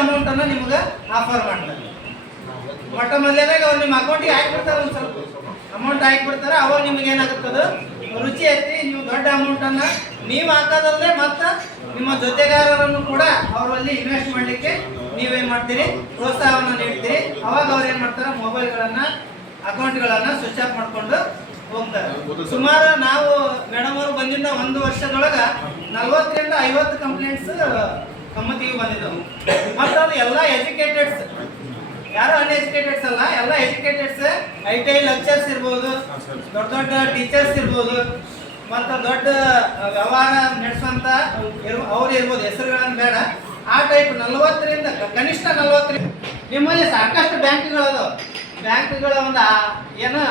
Amount ಅನ್ನ ನಿಮ್ಗೆ offer ಮಾಡ್ತಾರೆ. ಮೊಟ್ಟ ಮೊದಲನೇದಾಗ ಅವ್ರು ನಿಮ್ಮ ಅಕೌಂಟಿಗೆ ಹಾಕ್ಬಿಡ್ತಾರೆ ಒಂದು ಸ್ವಲ್ಪ. ಅಮೌಂಟ್ ಹಾಕ್ಬಿಡ್ತಾರೆ ಅವಾಗ ನಿಮ್ಗೆ ಏನಾಗುತ್ತದೆ ರುಚಿ ಐತಿ, ನೀವು ದೊಡ್ಡ ಅಮೌಂಟ್ ಅನ್ನ ನೀವು ಹಾಕೋದಲ್ಲದೆ ಮತ್ತೆ ನಿಮ್ಮ ಜೊತೆಗಾರರನ್ನು ಕೂಡ ಅವರಲ್ಲಿ ಇನ್ವೆಸ್ಟ್ ಮಾಡಲಿಕ್ಕೆ ನೀವೇನು ಮಾಡ್ತೀರಿ? ಪ್ರೋತ್ಸಾಹವನ್ನು ನೀಡ್ತೀರಿ. ಅವಾಗ ಅವ್ರು ಏನು ಮಾಡ್ತಾರೆ? ಮೊಬೈಲ್ಗಳನ್ನು ಅಕೌಂಟ್ಗಳನ್ನು ಸ್ವಿಚ್ ಆಫ್ ಮಾಡಿಕೊಂಡು ಹೋಗ್ತಾರೆ. ಸುಮಾರು ನಾವು ಮೇಡಮ್ ಅವರು ಬಂದಿಂದ ಒಂದು ವರ್ಷದೊಳಗೆ ನಲ್ವತ್ತರಿಂದ ಐವತ್ತು ಕಂಪ್ಲೇಂಟ್ಸ್ ಕಮ್ಮತಿಗೆ ಬಂದಿದ್ದವು ಮತ್ತು ಅದು ಎಲ್ಲ ಎಜುಕೇಟೆಡ್ಸ್ ಯಾರು ಅನ್ಎಜುಕೇಟೆಡ್ಸ್ ಅಲ್ಲ, ಎಲ್ಲ educateds I T I lecturers ಇರ್ಬೋದು, ದೊಡ್ಡ ದೊಡ್ಡ ಟೀಚರ್ಸ್ ಇರ್ಬೋದು, ಮತ್ತು ದೊಡ್ಡ ವ್ಯವಹಾರ ನಡೆಸುವಂಥ ಅವ್ರು ಇರ್ಬೋದು ಹೆಸರುಗಳನ್ನು ಬೇಡ. ಆ ಟೈಪ್ ನಲವತ್ತರಿಂದ ಕನಿಷ್ಠ ನಲವತ್ತರಿಂದ ನಿಮ್ಮಲ್ಲಿ ಸಾಕಷ್ಟು ಬ್ಯಾಂಕ್ಗಳದು ಬ್ಯಾಂಕ್ಗಳ ಒಂದು ಏನು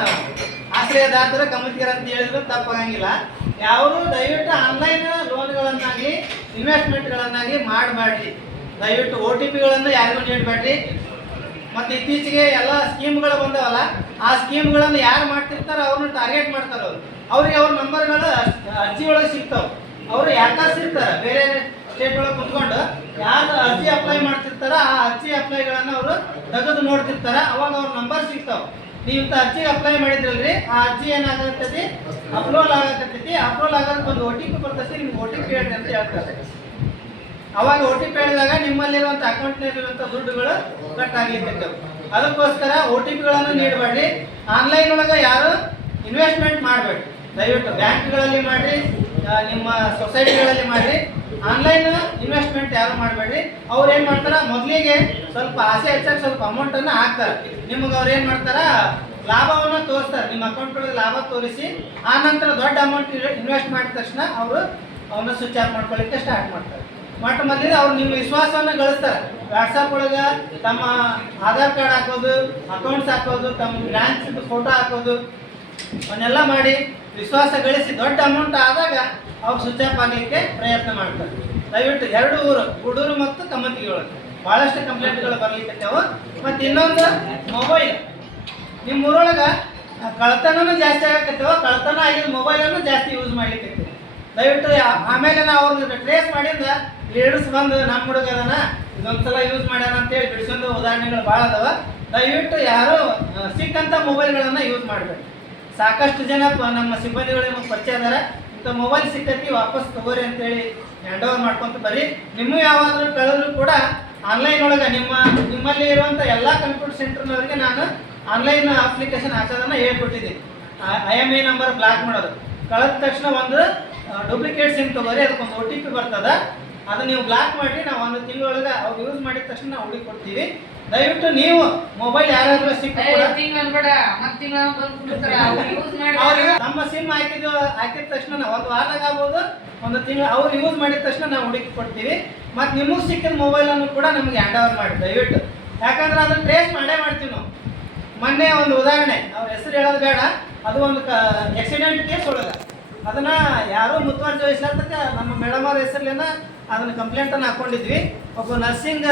ಆಶ್ರಯದಾತರ ಕಮಿಟಿಗರ ಅಂತ ಹೇಳಿದ್ರು ತಪ್ಪಾಗಂಗಿಲ್ಲ. ಯಾವುದು ದಯವಿಟ್ಟು ಆನ್ಲೈನ್ ಲೋನ್ಗಳನ್ನಾಗಿ ಇನ್ವೆಸ್ಟ್ಮೆಂಟ್ಗಳನ್ನಾಗಿ ಮಾಡಬೇಡ್ರಿ ದಯವಿಟ್ಟು ಓ ಟಿ ಪಿಗಳನ್ನು ಯಾರಿಗೂ ನೀಡಬೇಡ್ರಿ. ಮತ್ತೆ ಇತ್ತೀಚೆಗೆ ಎಲ್ಲ ಸ್ಕೀಮ್ಗಳು ಬಂದವಲ್ಲ, ಆ ಸ್ಕೀಮ್ಗಳನ್ನು ಯಾರು ಮಾಡ್ತಿರ್ತಾರೋ ಅವ್ರನ್ನ ಟಾರ್ಗೆಟ್ ಮಾಡ್ತಾರೆ ಅವರು. ಅವ್ರಿಗೆ ಅವ್ರ ನಂಬರ್ಗಳು ಅರ್ಜಿ ಒಳಗೆ ಸಿಗ್ತಾವೆ. ಅವರು ಯಾಕಾಸ್ ಸಿಗ್ತಾರೆ? ಬೇರೆ ಸ್ಟೇಟ್ ಒಳಗೆ ಕುತ್ಕೊಂಡು ಯಾರು ಅರ್ಜಿ ಅಪ್ಲೈ ಮಾಡ್ತಿರ್ತಾರೋ ಆ ಅರ್ಜಿ ಅಪ್ಲೈಗಳನ್ನು ಅವರು ತೆಗೆದು ನೋಡ್ತಿರ್ತಾರ. ಅವಾಗ ಅವ್ರ ನಂಬರ್ ಸಿಗ್ತಾವ. ನೀವು ಅರ್ಜಿಗೆ ಅರ್ಜಿ ಅಪ್ಲೈ ಮಾಡಿದ್ರಲ್ರಿ ಆ ಅರ್ಜಿ ಏನಾಗತ್ತೈತಿ ಅಪ್ಲೋಡ್ ಆಗತ್ತೈತಿ ಅಪ್ಲೋಡ್ ಆಗೋದಕ್ಕೆ ಒಂದು ಒ ಟಿ ಪಿ ಬರ್ತೈತಿ ನಿಮ್ಗೆ ಒ ಟಿ ಪಿ ಹೇಳಿ ಅಂತ ಹೇಳ್ತಾರೆ. ಅವಾಗ ಒ ಟಿ ಪಿ ಹೇಳಿದಾಗ ನಿಮ್ಮಲ್ಲಿರುವಂತ ಅಕೌಂಟ್ನಲ್ಲಿರುವಂತ ದುಡ್ಡುಗಳು ಕಟ್ ಆಗ್ಲಿಕ್ಕೆ ಅದಕ್ಕೋಸ್ಕರ ಒ ಟಿ ಪಿಗಳನ್ನು ನೀಡಬೇಡಿ ಆನ್ಲೈನ್ ಒಳಗೆ ಯಾರು ಇನ್ವೆಸ್ಟ್ಮೆಂಟ್ ಮಾಡಬೇಡಿ ದಯವಿಟ್ಟು ಬ್ಯಾಂಕ್ಗಳಲ್ಲಿ ಮಾಡ್ರಿ ಆ, ನಿಮ್ಮ ಸೊಸೈಟಿಗಳಲ್ಲಿ ಮಾಡಿರಿ ಆನ್ಲೈನ್ ಇನ್ವೆಸ್ಟ್ಮೆಂಟ್ ಯಾರು ಮಾಡಬೇಡ್ರಿ? ಅವ್ರು ಏನು ಮಾಡ್ತಾರೆ? ಮೊದಲಿಗೆ ಸ್ವಲ್ಪ ಆಸೆ ಹೆಚ್ಚಾಗಿ ಸ್ವಲ್ಪ ಅಮೌಂಟ್ ಅನ್ನ ಹಾಕ್ತಾರೆ. ನಿಮ್ಗೆ ಅವ್ರು ಏನು ಮಾಡ್ತಾರೆ? ಲಾಭವನ್ನು ತೋರಿಸ್ತಾರೆ. ನಿಮ್ಮ ಅಕೌಂಟ್ ಒಳಗೆ ಲಾಭ ತೋರಿಸಿ, ಆ ನಂತರ ದೊಡ್ಡ ಅಮೌಂಟ್ ಇನ್ವೆಸ್ಟ್ ಮಾಡಿದ ತಕ್ಷಣ ಅವರು ಅವನ್ನ ಸ್ವಿಚ್ ಆಫ್ ಮಾಡ್ಕೊಳ್ಳಿಕ್ಕೆ ಸ್ಟಾರ್ಟ್ ಮಾಡ್ತಾರೆ. ಮೊಟ್ಟ ಮೊದಲಿಗೆ ಅವ್ರು ನಿಮ್ಮ ವಿಶ್ವಾಸವನ್ನು ಗಳಿಸ್ತಾರೆ. ವಾಟ್ಸಪ್ ಒಳಗೆ ತಮ್ಮ ಆಧಾರ್ ಕಾರ್ಡ್ ಹಾಕೋದು ಅಕೌಂಟ್ಸ್ ಹಾಕೋದು, ತಮ್ಮ ಬ್ರಾಂಚ್ ಫೋಟೋ ಹಾಕೋದು, ಅವನ್ನೆಲ್ಲ ಮಾಡಿ. ವಿಶ್ವಾಸ ಗಳಿಸಿ ದೊಡ್ಡ ಅಮೌಂಟ್ ಆದಾಗ ಅವ್ರು ಸ್ವಿಚ್ ಆಫ್ ಆಗಲಿಕ್ಕೆ ಪ್ರಯತ್ನ ಮಾಡ್ತಾರೆ. ದಯವಿಟ್ಟು ಎರಡು ಊರು, ಗುಡೂರು ಮತ್ತು ಕಮ್ಮತಿಗಳು ಬಹಳಷ್ಟು ಕಂಪ್ಲೇಂಟ್ಗಳು ಬರ್ಲಿಕ್ಕೆ ಮತ್ತು ಇನ್ನೊಂದು ಮೊಬೈಲ್ ನಿಮ್ಮ ಊರೊಳಗ ಕಳ್ತನೂ ಜಾಸ್ತಿ ಆಗಕತ್ತೇವ ಕಳ್ತನ ಆಗಿದ ಮೊಬೈಲನ್ನು ಜಾಸ್ತಿ ಯೂಸ್ ಮಾಡ್ಲಿಕ್ಕೆ ದಯವಿಟ್ಟು ಆಮೇಲೆ ನಾವು ಅವ್ರನ್ನ ಟ್ರೇಸ್ ಮಾಡಿಂದ ಲೀಡರ್ಸ್ ಬಂದು ನಮ್ಮ ಹುಡುಗ ಅದನ್ನ ಇದೊಂದ್ಸಲ ಯೂಸ್ ಮಾಡ್ಯಾನ ಅಂತೇಳಿ ಬಿಡಿಸೋದು ಉದಾಹರಣೆಗಳು ಭಾಳ ಅದಾವ. ದಯವಿಟ್ಟು ಯಾರು ಸಿಕ್ಕಂಥ ಮೊಬೈಲ್ಗಳನ್ನ ಯೂಸ್ ಮಾಡಬೇಕು ಸಾಕಷ್ಟು ಜನ ನಮ್ಮ ಸಿಬ್ಬಂದಿಗಳು ನಿಮಗೆ ಪರಿಚಯ ಅದಾರ ಇಂಥ ಮೊಬೈಲ್ ಸಿಕ್ಕತಿ ವಾಪಸ್ ತಗೋರಿ ಅಂತೇಳಿ ಹ್ಯಾಂಡ್ ಓವರ್ ಮಾಡ್ಕೊಂತ ಬರ್ರಿ. ನಿಮ್ಮ ಯಾವಾಗಲೂ ಕಳೆದ್ರು ಕೂಡ ಆನ್ಲೈನ್ ಒಳಗೆ ನಿಮ್ಮ, ನಿಮ್ಮಲ್ಲಿ ಇರುವಂಥ ಎಲ್ಲ ಕಂಪ್ಯೂಟರ್ ಸೆಂಟರ್ನವರಿಗೆ ನಾನು ಆನ್ಲೈನ್ ಅಪ್ಲಿಕೇಶನ್ ಹಾಕೋದನ್ನ ಹೇಳ್ಕೊಟ್ಟಿದ್ದೀನಿ I M I number block ಮಾಡೋದು. ಕಳೆದ ತಕ್ಷಣ ಒಂದು ಡೂಪ್ಲಿಕೇಟ್ ಸಿಮ್ ತಗೋರಿ. ಅದಕ್ಕೊಂದು ಒ ಟಿ ಪಿ ಬರ್ತದ. ಅದನ್ನ ನೀವು ಬ್ಲಾಕ್ ಮಾಡಿ ನಾವು ಒಂದು ತಿಂಗಳೊಳಗೆ ಅವ್ರು ಯೂಸ್ ಮಾಡಿದ ತಕ್ಷಣ ನಾವು ಹುಡುಗಿ ಕೊಡ್ತೀವಿ. ದಯವಿಟ್ಟು ನೀವು ಮೊಬೈಲ್ ಯಾರಾದ್ರೂ ನಮ್ಮ ಸಿಮ್ ಹಾಕಿದ್ದು ಹಾಕಿದ ತಕ್ಷಣ ನಾವು ಒಂದು ವಾರದಾಗ ಆಗ್ಬೋದು ಒಂದು ತಿಂಗಳು ಅವ್ರು ಯೂಸ್ ಮಾಡಿದ ತಕ್ಷಣ ನಾವು ಹುಡುಕಿ ಕೊಡ್ತೀವಿ. ಮತ್ತು ನಿಮಗೆ ಸಿಕ್ಕಿದ ಮೊಬೈಲನ್ನು ಕೂಡ ನಮಗೆ ಹ್ಯಾಂಡ್ ಓವರ್ ಮಾಡಿ ದಯವಿಟ್ಟು. ಯಾಕಂದ್ರೆ ಅದನ್ನ ಟ್ರೇಸ್ ಮಾಡೇ ಮಾಡ್ತೀವಿ ನಾವು. ಮೊನ್ನೆ ಒಂದು ಉದಾಹರಣೆ ಅವ್ರ ಹೆಸರು ಹೇಳೋದು ಬೇಡ ಅದು ಒಂದು ಕ ಆಕ್ಸಿಡೆಂಟ್ ಕೇಸ್ ಒಳಗೆ. ಅದನ್ನ ಯಾರೋ ಮುತುವರ್ಜಿ ವಹಿಸ್ಲಾರ್ದಕ್ಕೆ ನಮ್ಮ ಮೇಡಮ್ ಅವ್ರ ಹೆಸರ್ಲೇನ ಅದನ್ನ ಕಂಪ್ಲೇಂಟನ್ನು ಹಾಕೊಂಡಿದ್ವಿ. ಒಬ್ಬ ನರ್ಸಿಂಗ್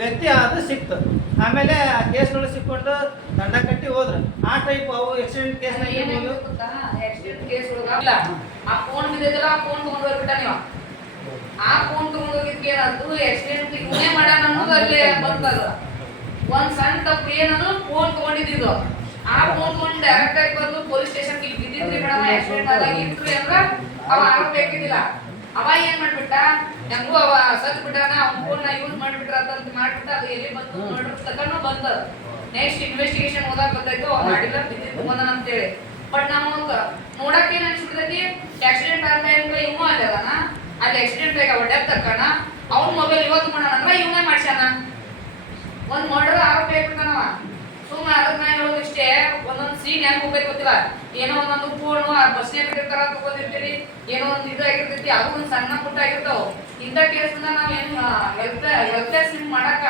ವ್ಯಕ್ತಿ ಅದು ಸಿಕ್ತು. ಆಮೇಲೆ ಆ ಕೇಸ್ಗಳು ಸಿಕ್ಕೊಂಡು ದಂಡ ಕಟ್ಟಿ ಹೋದ್ರು. ಆ ಟೈಪ್ ಅವು ಆಕ್ಸಿಡೆಂಟ್ ಕೇಸ್ನಾಗ ಇರ್ಬೋದು. ಆಕ್ಸಿಡೆಂಟ್ ಕೇಸ್ ಒಳಗ ಆ ಫೋನ್ ಬಿದ್ದೈತಲ್ಲ ಆ ಫೋನ್ ತಗೊಂಡ್ ಹೋಗ್ಬಿಟ್ಟ ನೀವು. ಆ ಫೋನ್ ತಗೊಂಡ್ ಹೋಗಿದ್ಕೆ ಏನಾದ್ರು ಆಕ್ಸಿಡೆಂಟ್ ಇವನೇ ಮಾಡ್ಯಾನ ಅನ್ನೋದು ಅಲ್ಲಿ ಬಂತದ ಒಂದ್ ಸಣ್ಣ ತಪ್ಪು ಏನಂದ್ರೆ ಫೋನ್ ತಗೊಂಡಿದ್ದು ಆ ಫೋನ್ ತಗೊಂಡು ಡೈರೆಕ್ಟ್ ಆಗಿ ಬಂದು ಪೊಲೀಸ್ ಸ್ಟೇಷನ್ ಇಲ್ಲಿ ಬಿದ್ದಿದ್ರಿ ಮೇಡಮ್ ಆಕ್ಸಿಡೆಂಟ್ ಆದಾಗ ಇತ್ತು ಅಂದ್ರೆ ಅವ ಆರೋಪ ಹಾಕಿದಿಲ್ಲ ಅವ ಏನ್ ಮಾಡ್ಬಿಟ್ಟ? ಹೆಂಗೂ ಅವ ಸತ್ ಬಿಟ್ಟಾನ, ಅವ್ನ ಫೋನ್ ಯೂಸ್ ಮಾಡ್ಬಿಟ್ರ ಅಂತ ಮಾಡ್ಬಿಟ್ಟ, ಅದು ಎಲ್ಲಿ ಬಂತು ನೋಡ್ರಿ ತಗೊಂಡು ಬಂತ. ನೆಕ್ಸ್ಟ್ ಇನ್ವೆಸ್ಟಿಗೇಷನ್ ಓದಾಕ್ ಗೊತ್ತಾಯ್ತು ಅವ ಮಾಡಿಲ್ಲ ಬಿದ್ದಿದ್ದು ಬಂದನ ಅಂತೇಳಿ. ಬಟ್ ನಮಗ ನೋಡಕ್ ಏನ್ ಅನ್ಸ್ಬಿಡ್ತೈತಿ? ಆಕ್ಸಿಡೆಂಟ್ ಆದ ಇವ ಅಲ್ಲದಾನ ಅಲ್ಲಿ ಆಕ್ಸಿಡೆಂಟ್ ಬೇಗ ಡೆತ್ ತಕ್ಕಣ? ಅವ್ನ ಮೊಬೈಲ್ ಇವತ್ತು ಮಾಡೋಣ ಇವನೇ ಮಾಡ್ಸ್ಯಾನ? ಒಂದ್ ಮರ್ಡರ್ ಆರೋಪ ಹೇಳ್ಬಿಟ್ಟಾನವ ಸುಮ್ಮನೆ ಅದಕ್ಕೆ ನಾ ಹೇಳೋದಿಷ್ಟೇ ಒಂದೊಂದು ಸೀನ್ ಹೆಂಗ್ ಹೋಗ್ಬೇಕು ಗೊತ್ತಿಲ್ಲ. ಏನೋ ಒಂದೊಂದು ಫೋನು ಬಸ್ನೇ ಬಿಟ್ಟಿರ್ತಾರ ತಗೊಂಡಿರ್ತೀರಿ, ಏನೋ ಒಂದು ಇದು ಆಗಿರ್ತೈತಿ, ಅದು ಒಂದು ಸಣ್ಣ ಪುಟ್ಟ ಆಗಿರ್ತಾವ. ಇಂಥ ಕೇಸ್ನ ನಾವೇನು ಹೆಲ್ತ್ ಹೆಲ್ತ್ ಸಿಮ್ ಮಾಡಕ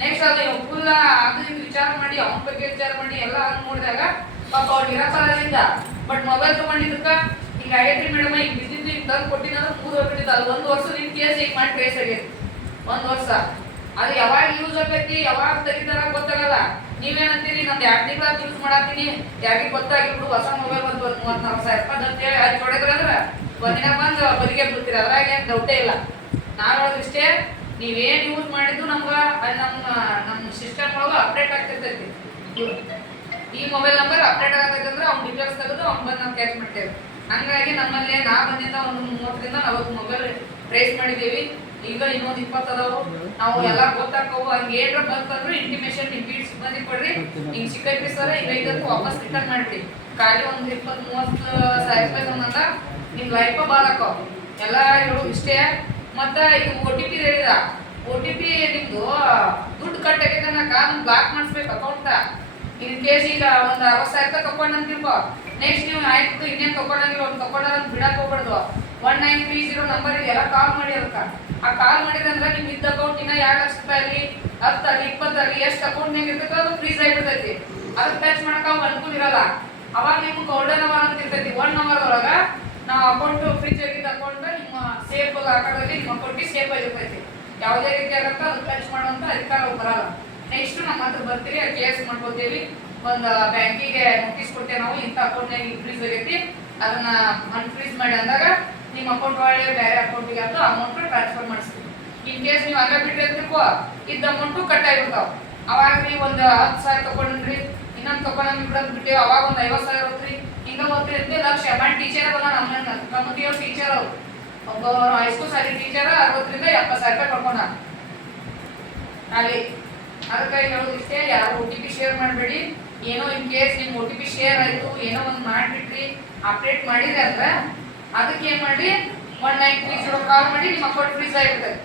ನೆಕ್ಸ್ಟ್ ಅದು ಫುಲ್ ಅದು ವಿಚಾರ ಮಾಡಿ, ಅವನ ಬಗ್ಗೆ ವಿಚಾರ ಮಾಡಿ, ಎಲ್ಲ ನೋಡಿದಾಗ ಪಾಪ ಅವ್ರು ನಿರಪರಾಧಿಂದ ಬಟ್ ಮೊಬೈಲ್ ತಗೊಂಡಿದ್ದಕ್ಕ, ಹಿಂಗ ಆಗೈತ್ರಿ ಮೇಡಮ್ ಈಗ ಬಿದ್ದಿದ್ದು ಈಗ ತಂದು ಕೊಟ್ಟಿನಂದ್ರೆ ಮೂರು ಹೋಗ್ಬಿಟ್ಟಿದ್ದು ಅದು ಒಂದು ವರ್ಷ ನಿನ್ ಕೇಸ್ ಈಗ ಮಾಡಿ ಟ್ರೇಸ್ ಆಗೈತಿ ಒಂದ್ ವರ್ಷ. ಅದು ಯಾವಾಗ ಯೂಸ್ ಆಗ್ತೈತಿ, ಯಾವಾಗ ತೆಗಿತಾರ ಗೊತ್ತಾಗಲ್ಲ. ನೀವೇನಂತೀರಿ? ನಮ್ದು ಎರಡು ತಿಂಗಳ ಯೂಸ್ ಮಾಡತ್ತೀನಿ. ಯಾರಿಗೆ ಗೊತ್ತಾಗಿಬಿಡು ಹೊಸ ಮೊಬೈಲ್ ಒಂದು ಮೂವತ್ತ್ ನಾಲ್ಕು ಸಾವಿರ ರೂಪಾಯಿ ಅಂತೇಳಿ ಅದು ಹೊಡೆದ್ರಂದ್ರ ಒಂದಿನ ಬಂದು ಬದಿಗೆ ಬಿಡ್ತೀರಿ ಅದ್ರಾಗ ಏನು ಡೌಟೇ ಇಲ್ಲ. ನಾನು ಹೇಳೋದಿಷ್ಟೇ ನೀವೇನು ಯೂಸ್ ಮಾಡಿದ್ದು ನಮ್ಗೆ ನಮ್ಮ ನಮ್ಮ ಸಿಸ್ಟಮ್ ಒಳಗೆ ಅಪ್ಡೇಟ್ ಆಗ್ತಿರ್ತೈತಿ. ಈ ಮೊಬೈಲ್ ನಂಬರ್ ಅಪ್ಡೇಟ್ ಆಗತ್ತಂದ್ರೆ ಅವ್ನು ಡೀಟೇಲ್ಸ್ ತೆಗೆದು ಅವ್ನು ಬಂದು ನಾವು ಕ್ಯಾಚ್ ಮಾಡ್ತೇವೆ. ಹಂಗಾಗಿ ನಮ್ಮಲ್ಲಿ ನಾ ಬಂದಿಂದ ಒಂದು ಮೂವತ್ತರಿಂದ ನಲವತ್ತು ಮೊಬೈಲ್ ಟ್ರೇಸ್ ಮಾಡಿದ್ದೀವಿ. ಈಗ ಇನ್ನೊಂದು ಇಪ್ಪತ್ತು ಅದಾವು. ನಾವು ಎಲ್ಲ ಗೊತ್ತಾಕವು ಹಂಗೆ ಏನ್ರ ಬಂತಂದ್ರೆ ಇಂಟಿಮೇಶನ್ ನಿಮ್ ಬೀಡ್ ಸಿಬ್ಬಂದಿ ಕೊಡ್ರಿ ಹಿಂಗ್ ಸಿಕ್ಕೈತಿ ಸರ್ ಈಗ ಇದಕ್ಕೆ ವಾಪಸ್ ರಿಟರ್ನ್ ಮಾಡ್ರಿ. ಖಾಲಿ ಒಂದು ಇಪ್ಪತ್ತು ಮೂವತ್ತು ಸಾವಿರ ರೂಪಾಯಿ ಸಂಬಂಧ ನಿಮ್ ಲೈಫ ಆಕಾವ್ ಎಲ್ಲ ಹೇಳು ಇಷ್ಟೇ. ಮತ್ತ ಇದು ಒ ಟಿ ಪಿ ಹೇಳಿದ ಒ ಟಿ ಪಿ ನಿಮ್ದು ದುಡ್ಡು ಕಟ್ ಆಗೈತೆ ಅನ್ನಕ ಬ್ಲಾಕ್ ಮಾಡಿಸ್ಬೇಕು ಅಕೌಂಟ್ ಇನ್ ಕೇಸ್ ಈಗ ಒಂದ್ ಅರವತ್ ಸಾವಿರ ರೂಪಾಯಿ ಅಂತಿರ್ಬೋ. ನೆಕ್ಸ್ಟ್ ನೀವು ಆಯ್ತು ಇನ್ನೇನ್ ತಕೊಂಡಂಗಿಲ್ಲ ಒಂದು ತಕೊಂಡಾರ ಅಂತ ಬಿಡಕ್ ಹೋಗ್ಬಾರ್ದು. One nine three zero number ಇದೆಯಲ್ಲ ಕಾಲ್ ಮಾಡಿ ಅದಕ್ಕೆ ಆ ಕಾಲ್ ಮಾಡಿದಂದ್ರೆ ನಿಮ್ ಇದ್ದ ಅಕೌಂಟ್ ಇನ್ನ ಎರಡು ಲಕ್ಷ ರೂಪಾಯಿ ಆಗಲಿ, ಹತ್ತು ಆಗಲಿ, ಇಪ್ಪತ್ತು ಆಗಲಿ, ಎಷ್ಟು ಅಕೌಂಟ್ನಾಗ ಇರ್ತೈತೆ ಅದು ಫ್ರೀಸ್ ಆಗಿಬಿಡ್ತೈತಿ. ಅದಕ್ಕೆ ಟಚ್ ಮಾಡೋಕೆ ಅವ್ ಅನುಕೂಲ ಇರಲ್ಲ. ಅವಾಗ ನಿಮ್ಗೆ ಗೋಲ್ಡನ್ ಅವರ್ ಅಂತ ಇರ್ತೈತಿ. ಒನ್ ಅವರ್ ಒಳಗೆ ನಾವು ಅಕೌಂಟ್ ಫ್ರೀಜ್ ಆಗಿದ್ದ ಅಕೌಂಟ್ ನಿಮ್ಮ ಸೇಫ್ ಹಾಕೋದ್ರಲ್ಲಿ ನಿಮ್ಮ ಅಕೌಂಟಿಗೆ ಸೇಫ್ ಆಗಿರ್ತೈತಿ. ಯಾವುದೇ ರೀತಿ ಆಗತ್ತ ಅದು ಟಚ್ ಮಾಡುವಂತ ಅಧಿಕಾರ ಬರಲ್ಲ. ನೆಕ್ಸ್ಟ್ ನಮ್ಮ ಹತ್ರ ಬರ್ತೀವಿ ಕೇಸ್ ಮಾಡ್ಕೋತೀವಿ. ಒಂದು ಬ್ಯಾಂಕಿಗೆ ನೋಟಿಸ್ ಕೊಡ್ತೇವೆ ನಾವು ಇಂಥ ಅಕೌಂಟ್ನಾಗ ಇನ್ಫ್ರೀಸ್ ಆಗೈತಿ. ಅದನ್ನ ಅನ್ಫ್ರೀಸ್ ಮಾಡಿ ಅಂದಾಗ ನಿಮ್ಮ ಅಕೌಂಟ್ ಒಳಗೆ ಬೇರೆ ಅಕೌಂಟಿಗೆ ಅಂತ ಅಮೌಂಟ್ ಟ್ರಾನ್ಸ್ಫರ್ ಮಾಡಿಸ್ತೀವಿ. ಇನ್ ಕೇಸ್ ನೀವು ಹಂಗ ಬಿಟ್ರಿ ತಿಳ್ಕೋ, ಇದ್ದ ಅಮೌಂಟು ಕಟ್ ಆಗಿರ್ತಾವ ಅವಾಗ ನೀವು ಒಂದು ಹತ್ತು ಸಾವಿರ ತಗೊಂಡ್ರಿ, ಇನ್ನೊಂದು ತಗೊಂಡ್ ಬಿಡೋದು ಬಿಟ್ಟಿವಿ, ಅವಾಗ ಒಂದು ಐವತ್ತು ಸಾವಿರ ಹೋಗ್ರಿ ಹಿಂಗ ಹೋಗ್ತಿರ್ತೀವಿ ಲಕ್ಷ ಅಮೌಂಟ್ ಟೀಚರ್ ಅಲ್ಲ ನಮ್ಮ ಕಮಿಟಿಯವ್ರ ಟೀಚರ್ ಅವ್ರು. ಒಬ್ಬ ಹೈಸ್ಕೂಲ್ ಸಾರಿ ಟೀಚರ್ ಅರವತ್ತರಿಂದ ಎಪ್ಪತ್ತು ಸಾವಿರ ರೂಪಾಯಿ ಕಳ್ಕೊಂಡ ಅಲ್ಲಿ ಅದಕ್ಕಾಗಿ ಹೇಳೋದು ಇಷ್ಟೇ, ಯಾರು ಒ ಟಿ ಪಿ ಶೇರ್ ಮಾಡಬೇಡಿ. ಏನೋ ಇನ್ ಕೇಸ್ ನಿಮ್ಮ ಒ ಟಿ ಪಿ ಶೇರ್ ಆಯಿತು, ಏನೋ ಒಂದು ಮಾಡಿಬಿಟ್ರಿ ಅಪ್ಡೇಟ್ ಮಾಡಿದ್ರೆ ಅಂದ್ರೆ ಅದಕ್ಕೆ ಏನ್ ಮಾಡಿ one nine three zero call ಮಾಡಿ ನಿಮ್ಮ ಅಕೌಂಟ್ ಫ್ರೀಸ್ ಆಗಿರ್ತದೆ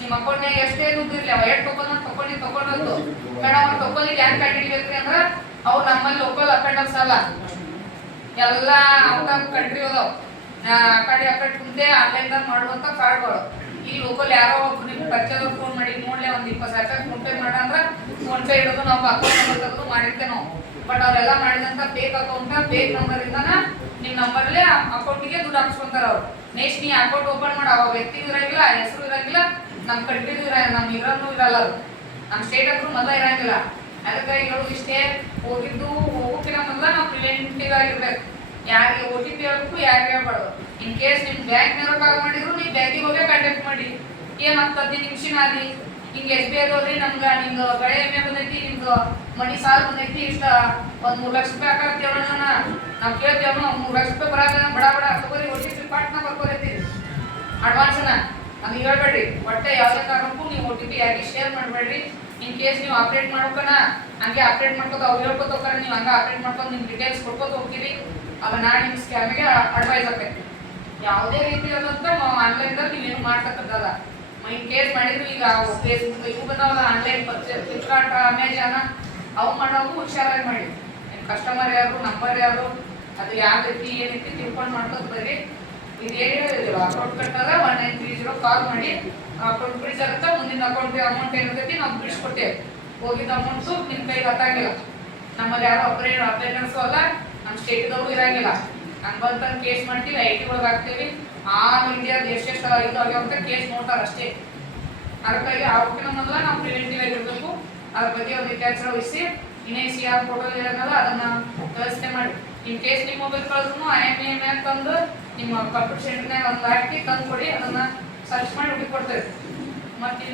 ನಿಮ್ಮ ಅಕೌಂಟ್ನಾಗ ಎಷ್ಟೇ ದುಡ್ಡು ಇರಲಿ, ಅವ ಎಷ್ಟು ಅಂತ ತಗೊಂಡಿ ತಗೊಂಡದ್ದು ಮೇಡಮ್ ಅವ್ರು ತಗೊಂಡಿ ಯಾಕೆ ಕಂಡು ಹಿಡಿಬೇಕ್ರಿ ಅಂದ್ರೆ, ಅವ್ರು ನಮ್ಮಲ್ಲಿ ಲೋಕಲ್ ಅಕೌಂಟ್ ಅಲ್ಲ. ಎಲ್ಲ ಅವ್ರ ಕಂಟ್ರಿ ಅದಾವ ಆ ಕಡೆ ಆ ಕಡೆ ಮುಂದೆ ಆನ್ಲೈನ್ದಾಗ ಮಾಡುವಂತ ಕಾರ್ಡ್ಗಳು. ಈ ಲೋಕಲ್ ಯಾರೋ ಒಬ್ರು ನಿಮ್ಗೆ ಪರಿಚಯದವ್ರು ಫೋನ್ ಮಾಡಿ, ನೋಡ್ಲೆ ಒಂದು ಇಪ್ಪತ್ತು ಸಾವಿರ ರೂಪಾಯಿ ಫೋನ್ ಪೇ ಮಾಡ ಅಂದ್ರೆ ಫೋನ್ ಪೇ ಇಡೋದು ನಾವು ಅಕೌಂಟ್ ನಂಬರ್ ತೆಗೆದು ಮಾಡಿರ್ತೇವೆ ನಾವು. ಬಟ್ ಅವರೆಲ್ಲ ಮಾಡಿದಂತ ಫೇಕ್ ಅಕೌಂಟ್ ಫೇಕ್ ನಂಬರ್ ಇಂದನ ನಿಮ್ ನಂಬರ್ಲೇ ಅಕೌಂಟಿಗೆ ದುಡ್ಡು ಹಾಕ್ಸ್ಕೊಂತಾರ ಅವ್ರು. ನೆಕ್ಸ್ಟ್ ನೀ ಅಕೌಂಟ್ ಓಪನ್ ಮಾಡ ಅವ ವ್ಯಕ್ತಿ ಇರಂಗಿಲ್ಲ, ಹೆಸರು ಇರಂಗಿಲ್ಲ ನಮ್ಮ ಕಂಟ್ರಿದು ಇರ ನಮ್ಮ ಇರೋನು ಇರಲ್ಲ ಅದು ನಮ್ ಸ್ಟೇಟ್ ಅಂದ್ರೂ ಮೊದಲ ಇರಂಗಿಲ್ಲ. ಅದಕ್ಕೆ ಹೇಳೋದು ಇಷ್ಟೇ ಹೋಗಿದ್ದು ಹೋಗೋಕ್ಕಿಂತ ಮೊದಲ ನಾವು ಪ್ರಿವೆಂಟಿವ್ ಆಗಿರ್ಬೇಕು. ಯಾರಿಗೆ ಓ ಟಿ ಪಿ ಹೇಳ್ಬೇಕು, ಯಾರಿಗೆ ಹೇಳ್ಬಾರ್ದು. ಇನ್ ಕೇಸ್ ನಿಮ್ಮ ಬ್ಯಾಂಕ್ನವ್ರು ಕಾಲ್ ಮಾಡಿದ್ರು, ನೀವು ಬ್ಯಾಂಕಿಗೆ ಹೋಗೇ ಕಾಂಟ್ಯಾಕ್ಟ್ ಮಾಡಿ. ಏನು ಹತ್ತು ಹದಿನೈದು ನಿಮಿಷ ಆದಿ ಹಿಂಗೆ ಎಸ್ ಬಿ ಹೋದ್ರಿ ನಮ್ಗೆ ನಿಮ್ದು ಬೆಳೆ ಬಂದೈತಿ ನಿಮ್ದು ಮನಿ ಸಾಲ ಬಂದೈತಿ, ಇಷ್ಟ ಒಂದ್ ಮೂರ್ ಲಕ್ಷ ರೂಪಾಯಿ ಹಾಕತ್ತೇವ ನಾವ್ ಕೇಳ್ತೇವ ಮೂರ್ ಲಕ್ಷ ರೂಪಾಯಿ ಬರಾಕ, ಬಡ ಬಡ, ತಗೋರಿ ಓ ಟಿ ಪಾಟ್ನ ಬರ್ಕೋರೈತಿ ಅಡ್ವಾನ್ಸ್ನ ನಮ್ಗೆ ಹೇಳ್ಬೇಡ್ರಿ, ಒಟ್ಟೆ ಯಾವ್ದೇ ಕಾರಣಕ್ಕೂ ನೀವು ಒ ಟಿ ಪಿ ಶೇರ್ ಮಾಡಬೇಡ್ರಿ. ಇನ್ ಕೇಸ್ ನೀವು ಆಪ್ರೇಟ್ ಮಾಡ್ಕೋಣ ಹಂಗೆ ಆಪ್ರೇಟ್ ಮಾಡ್ಕೋತ ಅವ್ರು ಹೇಳ್ಕೊತ ಹೋಗ್ತಾರೆ, ನೀವು ಹಂಗೆ ಆಪ್ರೇಟ್ ಮಾಡ್ಕೊಂಡು ನಿಮ್ಮ ಡೀಟೇಲ್ಸ್ ಕೊಡ್ಕೋತ ಹೋಗ್ತೀರಿ. ಅವ ನಾ ನಿಮ್ಮ ಸ್ಕ್ಯಾಮಿಗೆ ಅಡ್ವೈಸ್ ಆಗ್ತೈತಿ. ಯಾವುದೇ ರೀತಿಯಾದಂಥ ಆನ್ಲೈನ್ದಾಗ ನೀವೇನು ಮಾಡ್ತಕ್ಕಂಥದ. ಇನ್ ಕೇಸ್ ಮಾಡಿದ್ರು, ಈಗ ಫೇಸ್ಬುಕ್ ಇವು ಬಂದಾವಲ್ಲ ಆನ್ಲೈನ್ ಪರ್ಚೇಸ್ ಫ್ಲಿಪ್ಕಾರ್ಟ್ ಅಮೆಜಾನ ಅವು ಮಾಡೋದು ಹುಷಾರಾಗಿ ಮಾಡಿ. ನಿಮ್ಮ ಕಸ್ಟಮರ್ ಯಾರು ನಂಬರ್ ಯಾರು, ಅದು ಯಾವ ರೀತಿ ಏನೈತಿ ತಿಳ್ಕೊಂಡು ಮಾಡ್ಕೊತ ಬರ್ರಿ. ಇದು ಹೇಳಿದಿಲ್ಲ ಅಕೌಂಟ್ ಕಟ್ಟಲ್ಲ one nine three zero call ಮಾಡಿ ಅಕೌಂಟ್ ಬ್ರಿಡ್ಜ್ ಆಗುತ್ತೆ ಮುಂದಿನ ಅಕೌಂಟ್ಗೆ ಅಮೌಂಟ್ ಏನಿರ್ತೈತಿ ನಾವು ಬಿಡಿಸ್ಕೊಟ್ಟೇವೆ ಹೋಗಿದ್ದ ಅಮೌಂಟ್ಸು ನಿಮ್ಮ ಕೈಗೆ ಗೊತ್ತಾಗಿಲ್ಲ ನಮ್ಮಲ್ಲಿ ಯಾರು ಅಪ್ರೇಟ್ ಅಪ್ರೇಟರ್ಸು ಅಲ್ಲ ನಮ್ಮ ಸ್ಟೇಟ್ದವರು ಇರಂಗಿಲ್ಲ. ಹಂಗೆ ಕೇಸ್ ಮಾಡ್ತೀವಿ ಐ ಟಿ ಒಳಗೆ ಹಾಕ್ತೀವಿ. ಆಲ್ ಇಂಡಿಯಾದ ಎಷ್ಟೆಷ್ಟು ಇದು ಆಗ್ಯಾವ ಅಂತ ಕೇಸ್ ನೋಡ್ತಾರೆ ಅಷ್ಟೇ. ಅದಕ್ಕಾಗಿ ಅವಕ್ಕಿಂತ ಮೊದಲ ನಾವು ಪ್ರಿವೆಂಟಿವ್ ಆಗಿರ್ಬೇಕು. ಅದ್ರ ಬಗ್ಗೆ ಒಂದು ಇತಿಹಾಸ ವಹಿಸಿ ಇನ್ನೇನು ಸಿ ಆರ್ ಫೋಟೋ ಇರೋದಲ್ಲ ಅದನ್ನ ವ್ಯವಸ್ಥೆ ಮಾಡಿ. ಇನ್ ಕೇಸ್ ನಿಮ್ಮ ಮೊಬೈಲ್ ಕಳೆದ್ರು ಐ ಎಂ ಎಂ ಮ್ಯಾಗ ತಂದು ನಿಮ್ಮ ಕಂಪ್ಯೂಟರ್ ಸೆಂಟರ್ನಾಗ ಒಂದು ಹಾಕಿ ತಂದು ಕೊಡಿ ಅದನ್ನ ಸರ್ಚ್ ಮಾಡಿ ಹುಡುಕಿ ಕೊಡ್ತೇವೆ. ಮತ್ತೆ